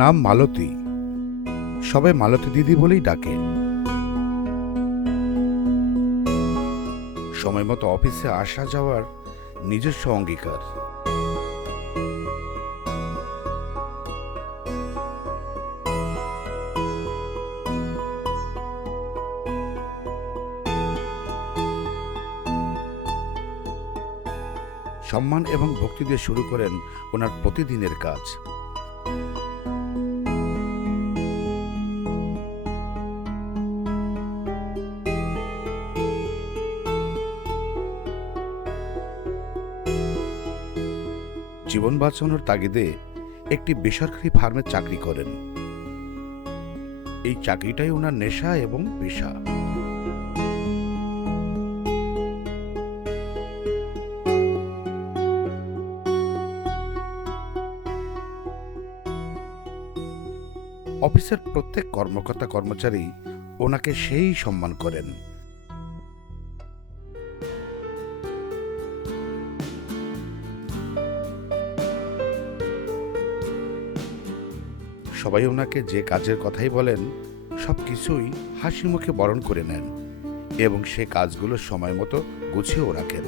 নাম মালতী। সবাই মালতী দিদি বলেই ডাকে। সময় মতো অফিসে আসা যাওয়ার নিজস্ব অঙ্গীকার। সম্মান এবং ভক্তি দিয়ে শুরু করেন ওনার প্রতিদিনের কাজ। জীবন বাঁচানোর তাগিদে একটি বেসরকারি ফার্মে চাকরি করেন। এই চাকরিটাই ওনার নেশা এবং পেশা। অফিসের প্রত্যেক কর্মকর্তা কর্মচারী ওনাকে সেই সম্মান করেন। সবাই ওনাকে যে কাজের কথাই বলেন সবকিছুই হাসি মুখে বরণ করে নেন এবং সে কাজগুলো সময় মতো গুছিয়েও রাখেন।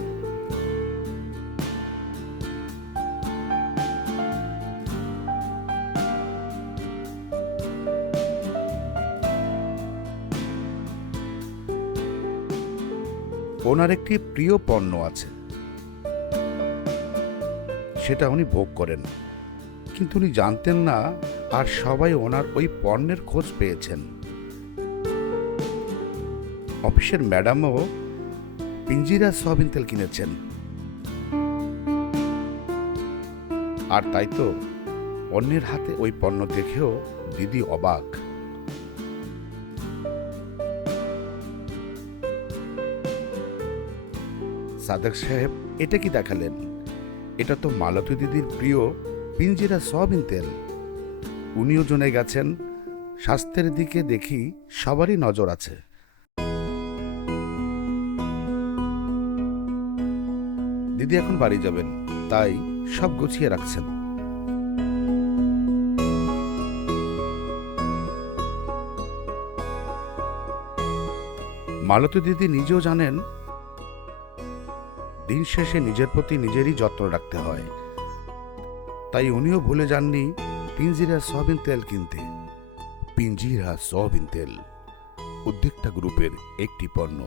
ওনার একটি প্রিয় পণ্য আছে, সেটা উনি ভোগ করেন, কিন্তু উনি জানতেন না আর সবাই ওনার ওই পণ্যের খোঁজ পেয়েছেন। অফিসের ম্যাডামও পিঞ্জিরা সয়াবিন তেল কিনেছেন। আর তাই তো অন্যের হাতে ওই পণ্য দেখেও দিদি অবাক। সাদেক সাহেব, এটা কি দেখালেন? এটা তো মালতী দিদির প্রিয় পিঞ্জিরা সয়াবিন তেল। উনিও জেনে গেছেন স্বাস্থ্যের দিকে দেখি সবারই নজর আছে। দিদি এখন বাড়ি যাবেন, তাই সব গুছিয়ে রাখছেন। মালতী দিদি নিজেও জানেন দিন শেষে নিজের প্রতি নিজেরই যত্ন রাখতে হয়, তাই উনিও ভুলে যাননি পিঞ্জিরা সয়াবিন তেল কিনতে। পিঞ্জিরা সয়াবিন তেল উদ্যোক্তা গ্রুপের একটি পণ্য।